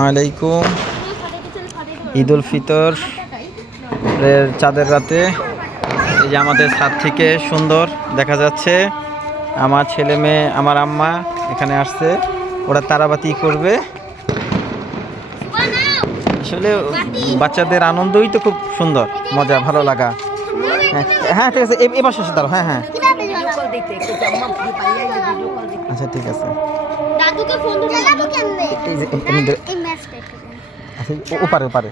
আলাইকুম। ঈদ উল ফিতর চাঁদের রাতে এই যে আমাদের ছাদ থেকে সুন্দর দেখা যাচ্ছে। আমার ছেলে মেয়ে, আমার আম্মা এখানে আসছে, ওরা তারাবাতি করবে। আসলে বাচ্চাদের আনন্দই তো খুব সুন্দর, মজা, ভালো লাগা। হ্যাঁ ঠিক আছে, এবার শেষে দাঁড়ো। হ্যাঁ হ্যাঁ আচ্ছা ঠিক আছে। আচ্ছা ওপারে ওপারে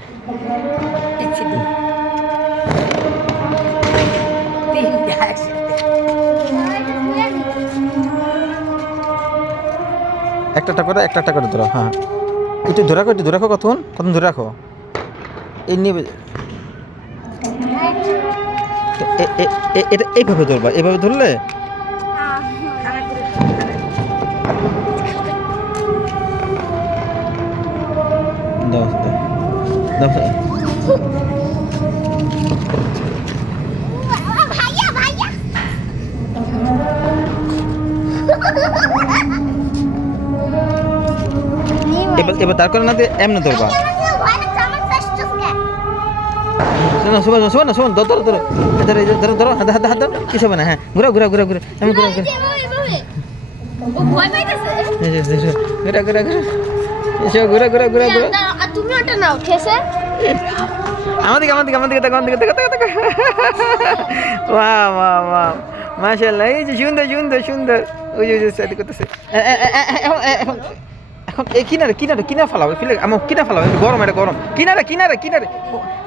একটা করে ধরো। হ্যাঁ একটু ধরে রাখো, কতক্ষণ ধরে রাখো। এই নিয়ে এটা এইভাবে ধরবা, এইভাবে ধরলে দাও দাও দাও। এবার তার করে না দিয়ে এমনি ধরবা। শোন ধরো হাত ধরো, কিছু হবে না। হ্যাঁ ঘুরা আমি ঘুরা আমাদের মাশাআল্লাহ। এই যে সুন্দর ওই যে সাথে করতেছে। এখন এই কিনারে ফালাও, আমার কিনা ফালাও, গরম, এটা গরম। কিনারে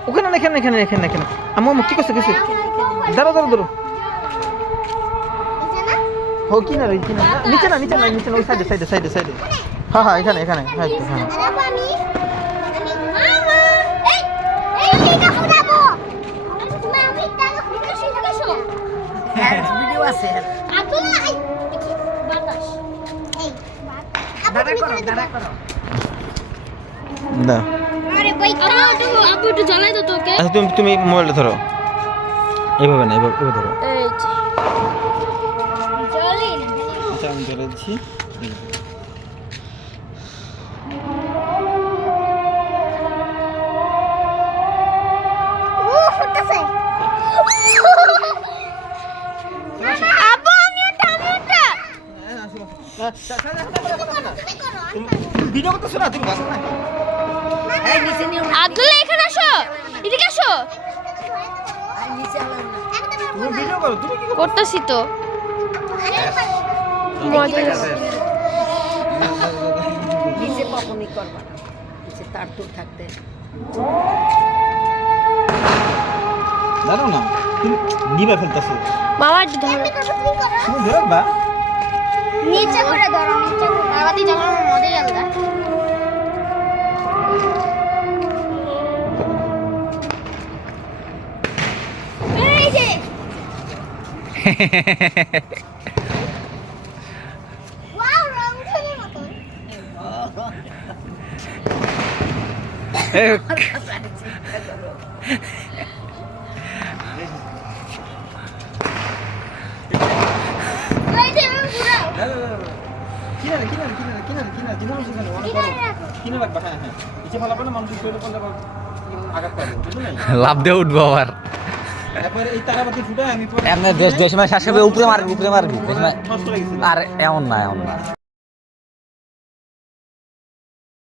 ওখানে এখানে আমার কি করছে দাঁড়ো ও কিনারে নিচে না ওই সাইডে। হ্যাঁ এখানে হ্যাঁ হ্যাঁ তুমি মোবাইলটা ধরো, এভাবে না, এভাবে ধরো। আমি ধরে দিচ্ছি। ভিডিও করতেছো না তুমি? আব্দুল্লাহ এখানে আসো, এদিকে আসো। তুমি ভিডিও করো, তুমি কি করতেছি তো। মজা নিচে কখনই করবা না, নিচে তার তুর থাকতে। জানো না তুমি নিবা ফেলতেছো। বাবা ধরো, তুমি ধরবা, নিচে করে ধরো, নিচে করে বাবাতি জ্বালানোর মজাই আলাদা। এই যে ওয়াও, রংধনুর মতো। এই যে ঘুরাও। কিনারে রাখবা। হ্যাঁ নিচে ফালাবো না, মানুষ শরীরে পড়লে আঘাত পাবে, বুঝলে? লাভ দিয়ে উঠবো আবার। একবার এই তারাবাতি ফুটায় আমি এমনি দেশ দেশ মানে শেষ হবে, উপরে মারবি নষ্ট হয়ে গেছিল। আর এমন না